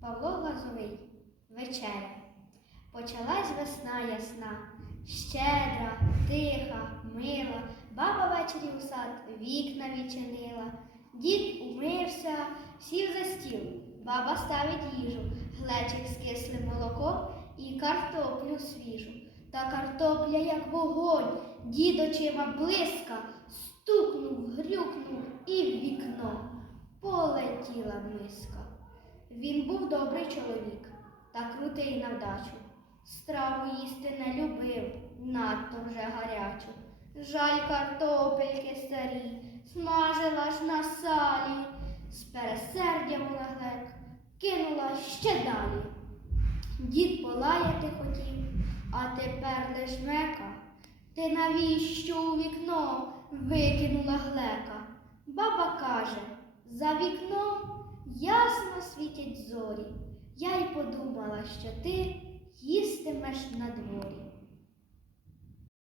Павло Лазовий. Вечеря. Почалась весна ясна, щедра, тиха, мила. Баба ввечері у сад вікна відчинила. Дід умився, сів за стіл. Баба ставить їжу, глечик з кислим молоком і картоплю свіжу. Та картопля, як вогонь, дід очима блиска, стукнув, грюкнув і в вікно полетіла миска. Він був добрий чоловік та крутий на вдачу. Страву їсти не любив, надто вже гарячу. Жаль картопельки старі, смажила ж на салі, з пересердям леглек кинула ще далі. Дід полаяти хотів, а тепер лиш мека. Ти навіщо у вікно викинула глека? Баба каже, за вікном ясно світять зорі. Я й подумала, що ти їстимеш на дворі.